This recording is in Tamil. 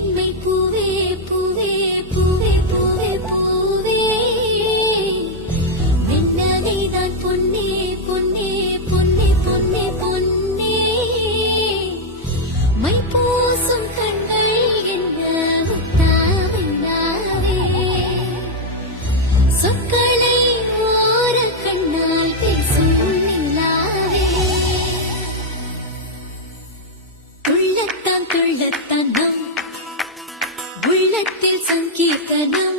பெண்மை பூவே பூவே பூவே பூவே பூவே மின்னலைதான் பொன்னே பொன்னே பொன்னே பொன்னே பொன்னே மை பூசும் கண்கள் என்ன முத்தாவென்னாவே சொற்களை ஓர கண்ணால் பேசும் நிலாவே உள்ளத்தான் துள்ளத்தான் நம் உள்ளத்தில் சங்கீர்த்தனம்